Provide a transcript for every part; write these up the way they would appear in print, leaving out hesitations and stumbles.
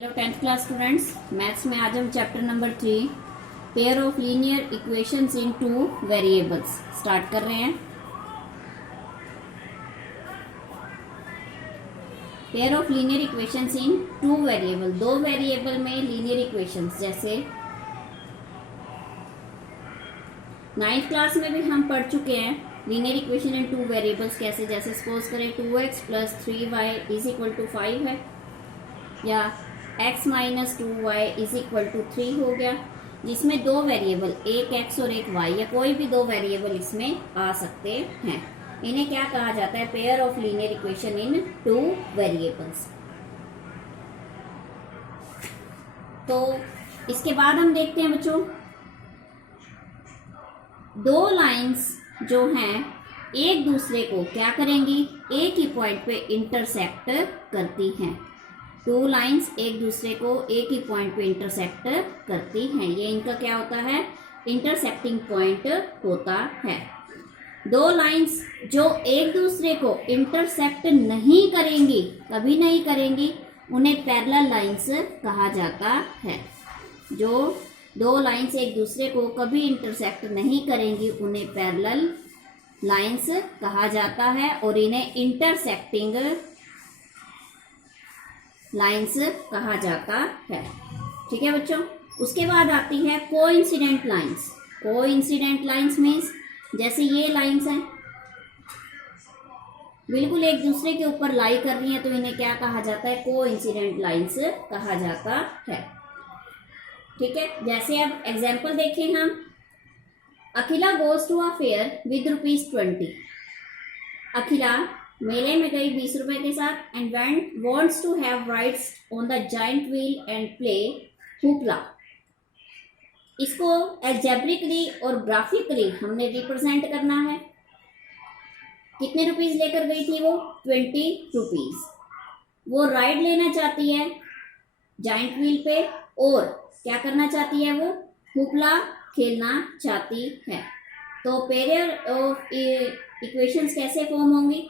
Hello 10th class students, maths में आज हम chapter number 3 pair of linear equations in two variables start कर रहे हैं। Pair of linear equations in two variable, दो variable में लीनियर इक्वेशंस। जैसे 9th क्लास में भी हम पढ़ चुके हैं linear equation in two variables कैसे। जैसे सपोज करें 2x + 3y = 5 है, या x - 2y = 3 हो गया, जिसमें दो वेरिएबल एक x और एक y या कोई भी दो वेरिएबल इसमें आ सकते हैं। इन्हें क्या कहा जाता है? Pair of linear equation in two variables. तो इसके बाद हम देखते हैं बच्चों, दो लाइंस जो हैं एक दूसरे को क्या करेंगी? एक ही पॉइंट पे इंटरसेक्ट करती हैं। टू लाइंस एक दूसरे को एक ही पॉइंट पे इंटरसेक्ट करती हैं। ये इनका क्या होता है? इंटरसेक्टिंग पॉइंट होता है। दो लाइंस जो एक दूसरे को इंटरसेक्ट नहीं करेंगी, कभी नहीं करेंगी, उन्हें पैरेलल लाइंस कहा जाता है। जो दो लाइंस एक दूसरे को कभी इंटरसेक्ट नहीं करेंगी, उन्हें पैरेलल लाइंस कहा जाता है और इन्हें इंटरसेक्टिंग लाइंस कहा जाता है। ठीक है बच्चों। उसके बाद आती है coincident lines. Coincident lines means जैसे ये लाइंस हैं, बिल्कुल एक दूसरे के ऊपर लाई कर रही हैं, तो इन्हें क्या कहा जाता है? कोइंसिडेंट लाइंस कहा जाता है। ठीक है। जैसे अब एग्जाम्पल देखें हम, Akhila goes to a fair with ₹20। Akhila मेले में गई 20 रुपए के साथ and wants to have rides on the giant wheel and play hoopla. इसको एल्जेब्रिकली और ग्राफिकली हमने रिप्रेजेंट करना है। कितने रुपीस लेकर गई थी वो? 20 रुपीस। वो राइड लेना चाहती है जाइंट व्हील पे और क्या करना चाहती है? वो हुपला खेलना चाहती है। तो पेयर ऑफ इक्वेशंस कैसे फॉर्म होंगी?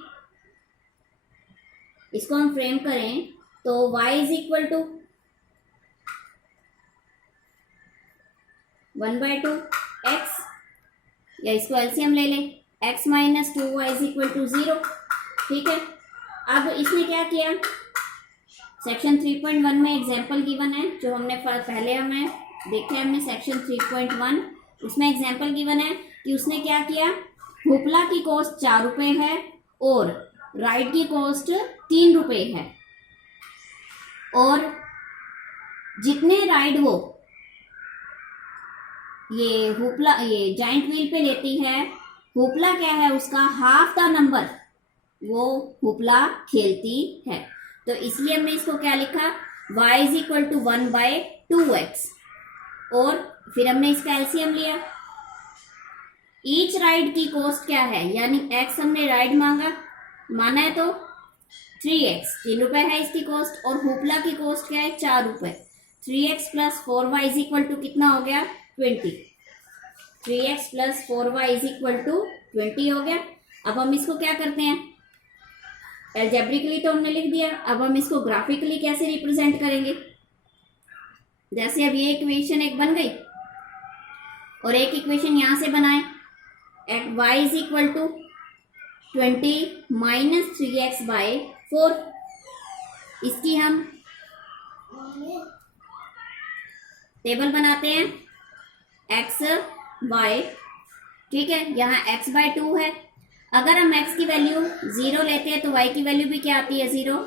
इसको हम फ्रेम करें तो y = 1/2 x, या इसको एलसीएम ले लें, x - 2y = 0। ठीक है। अब इसने क्या किया? सेक्शन 3.1 में एग्जाम्पल गिवन है, जो हमने पहले हमें देखा है, हमने सेक्शन 3.1 उसमें एग्जाम्पल गिवन है कि उसने क्या किया? हुपला की कॉस्ट 4 रुपए है और राइड की कॉस्ट 3 रुपए है, और जितने राइड हो ये हुपला ये जाइंट व्हील पे लेती है, हुपला क्या है? उसका हाफ द नंबर वो हुपला खेलती है। तो इसलिए हमने इसको क्या लिखा? y = 1/2x, और फिर हमने इसका एलसीएम लिया। ईच राइड की कॉस्ट क्या है? यानी x हमने राइड माना है तो 3x, 3 रुपए है इसकी कॉस्ट, और हुपला की कॉस्ट क्या है? 4 रुपए। 3x + 4y = कितना हो गया? 20। 3x + 4y = 20 हो गया। अब हम इसको क्या करते हैं? एल्जेब्रिकली तो हमने लिख दिया, अब हम इसको ग्राफिकली कैसे रिप्रेजेंट करेंगे? जैसे अब ये इक्वेशन एक बन गई और एक इक्वेशन यहां से बनाए, एट y = 20 - 3x/4। इसकी हम टेबल बनाते हैं x y। ठीक है। यहाँ x/2 है। अगर हम x की वैल्यू 0 लेते हैं तो y की वैल्यू भी क्या आती है? 0।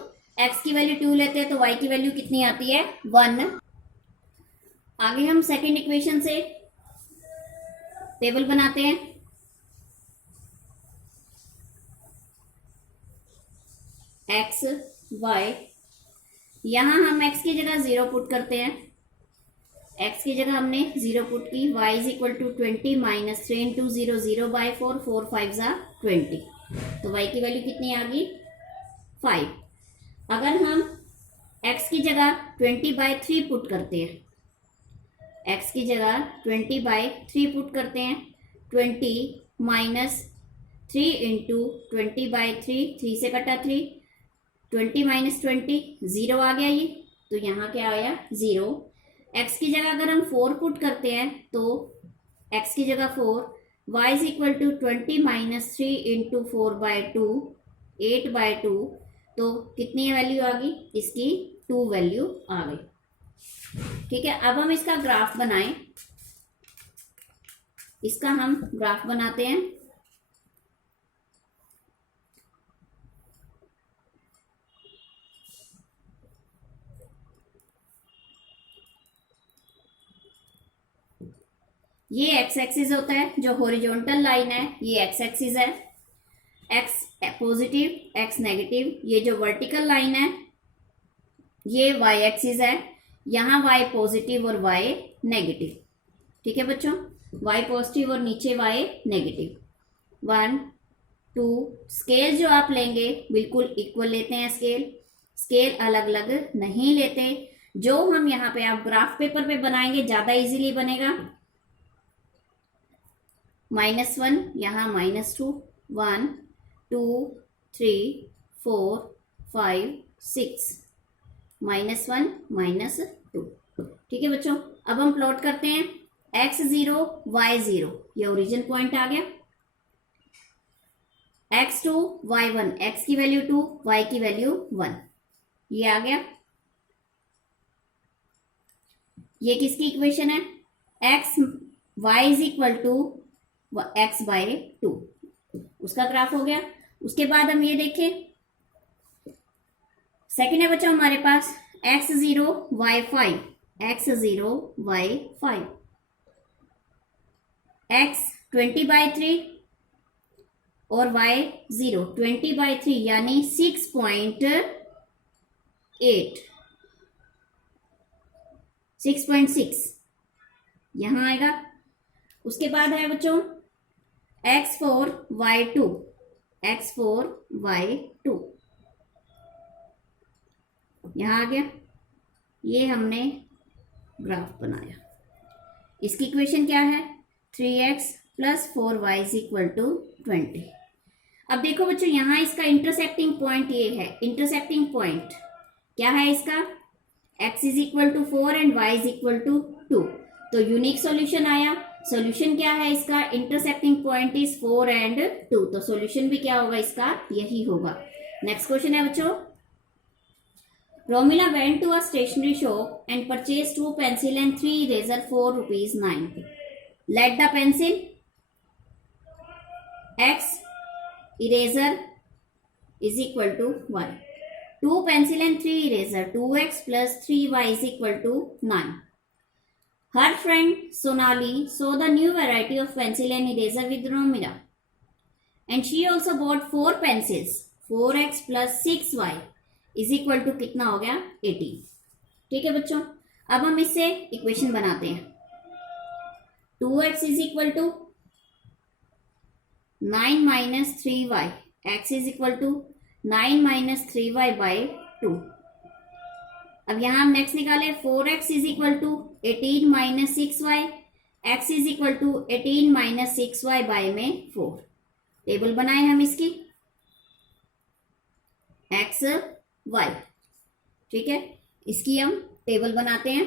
x की वैल्यू 2 लेते हैं तो y की वैल्यू कितनी आती है? 1। आगे हम सेकंड इक्वेशन से टेबल बनाते हैं, x y। यहां हम x की जगह 0 पुट करते हैं, x की जगह हमने 0 पुट की। y = 20 - 3 × 0 0/4, 4 5 = 20। तो y की वैल्यू कितनी आ गई? 5। अगर हम x की जगह 20/3 पुट करते हैं, x की जगह 20/3 पुट करते हैं, 20 - 3 × 20/3, 3 से कटा 3, 20 - 20 0 आ गया ये, तो यहाँ क्या आया 0। x की जगह अगर हम 4 पुट करते हैं तो x की जगह 4, y is equal to 20 minus 3 into 4/2 8/2। तो कितनी वैल्यू आ गई इसकी 2 वैल्यू आ गई। ठीक है, अब हम इसका ग्राफ बनाएं। इसका हम ग्राफ बनाते हैं। ये एक्स एक्सिस होता है, जो हॉरिजॉन्टल लाइन है ये एक्स एक्सिस है, एक्स पॉजिटिव एक्स नेगेटिव। ये जो वर्टिकल लाइन है ये वाई एक्सिस है, यहाँ वाई पॉजिटिव और वाई नेगेटिव। ठीक है बच्चों, वाई पॉजिटिव और नीचे वाई नेगेटिव। 1 2 स्केल जो आप लेंगे बिल्कुल इक्वल लेते हैं, स्केल अलग अलग नहीं लेते। जो हम यहाँ पे आप ग्राफ पेपर पे बनाएंगे ज्यादा इजीली बनेगा। -1 यहाँ -2 1 2 3 4 5 6 -1 -2। ठीक है बच्चों, अब हम प्लॉट करते हैं x0 y0, ये ओरिजिन पॉइंट आ गया। x2 y1, x की वैल्यू 2 y की वैल्यू 1, ये आ गया। ये किसकी इक्वेशन है, x y is equal to x/2, उसका ग्राफ हो गया। उसके बाद हम ये देखें, सेकेंड है बच्चा हमारे पास x0 y5, x0 y5, x 20/3 और y0 20/3 यानी 6.6 यहां आएगा। उसके बाद है बच्चों x4 y2, x4 y2 यहां आ गया। ये हमने ग्राफ बनाया। इसकी इक्वेशन क्या है, 3x + 4y = 20। अब देखो बच्चों, यहां इसका इंटरसेक्टिंग पॉइंट ये है। इंटरसेक्टिंग पॉइंट क्या है इसका, x = 4 एंड y = 2। तो यूनिक सॉल्यूशन आया। सॉल्यूशन क्या है इसका, इंटरसेक्टिंग पॉइंट इज 4 एंड 2। तो सॉल्यूशन भी क्या होगा इसका, यही होगा। नेक्स्ट क्वेश्चन है बच्चों, Romila went to a stationery shop and purchased 2 pencil and 3 eraser for ₹9. Let the pencil, x, eraser is equal to y. 2 pencil and 3 eraser, 2x plus 3y is equal to 9. Her friend Sonali saw the new variety of pencil and eraser with Romila, and she also bought 4 pencils. 4x plus 6y is equal to कितना हो गया, 18। ठीक है बच्चों, अब हम इससे equation बनाते हैं। 2x is equal to 9 - 3y, x is equal to 9 - 3y/2। अब यहां हम नेक्स्ट निकाले, 4x is equal to 18 - 6y, x is equal to 18 - 6y/4। Table बनाए हम इसकी, x y। ठीक है, इसकी हम टेबल बनाते हैं।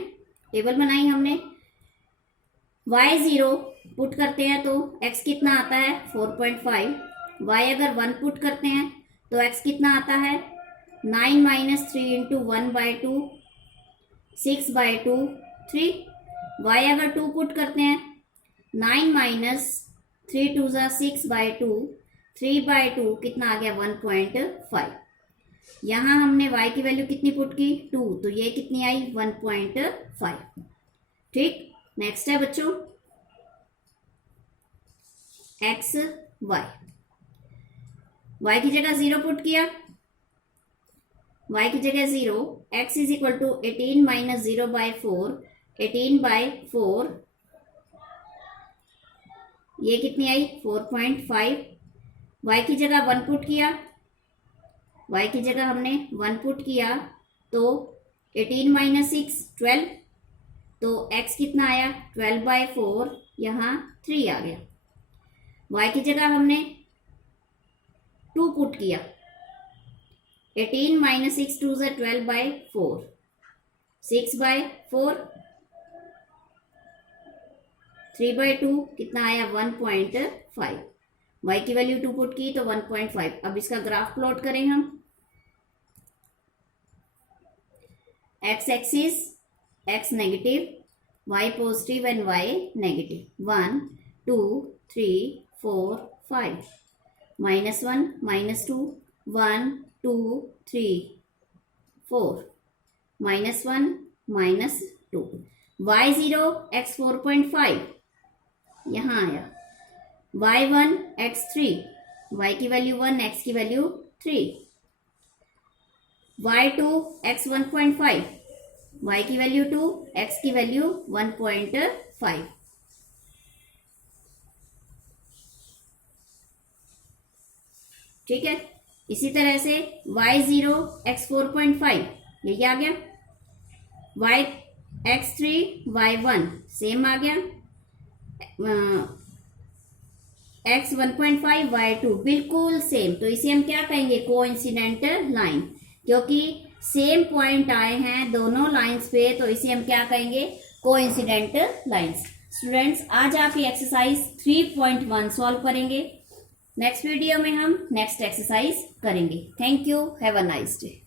टेबल बनाई हमने, y0 पुट करते हैं तो x कितना आता है 4.5, y अगर 1 पुट करते हैं तो x कितना आता है 9 - 3 इंटू 1/2 6/2 3। y अगर 2 पुट करते हैं 9 - 3 2 6/2 3/2 कितना आ गया 1.5। यहां हमने y की वैल्यू कितनी पुट की 2, तो ये कितनी आई 1.5। ठीक, नेक्स्ट है बच्चों x y की जगह 0 पुट किया, y की जगह 0, x इज इक्वल टू 18 - 0/4 18/4, ये कितनी आई 4.5। y की जगह 1 पुट किया, y की जगह हमने 1 पुट किया तो 18 - 6 12, तो x कितना आया 12/4, यहाँ 3 आ गया। y की जगह हमने 2 पुट किया, 18 - 6 2 12/4, 6/4, 3/2 कितना आया 1.5। y की वैल्यू 2 पुट की तो 1.5। अब इसका ग्राफ प्लॉट करें हम। x axis x negative, y positive and y negative. 1 2 3 4 5, -1 -2, 1 2 3 4, -1 -2, y0 x 4.5 यहाँ आया, y1 x 3, y की वैल्यू 1, x की वैल्यू 3, y2 x 1.5, y की वैल्यू 2, x की वैल्यू 1.5। ठीक है, इसी तरह से y0 x 4.5 यही आ गया, y x3 y1 सेम आ गया, x 1.5 y2 बिल्कुल सेम। तो इसे हम क्या कहेंगे, कोइंसिडेंट लाइन, क्योंकि सेम पॉइंट आए हैं दोनों लाइंस पे, तो इसे हम क्या कहेंगे, कोइंसिडेंट लाइंस। स्टूडेंट्स, आज आप ये एक्सरसाइज 3.1 सॉल्व करेंगे। नेक्स्ट वीडियो में हम नेक्स्ट एक्सरसाइज करेंगे। Thank you, have a nice day.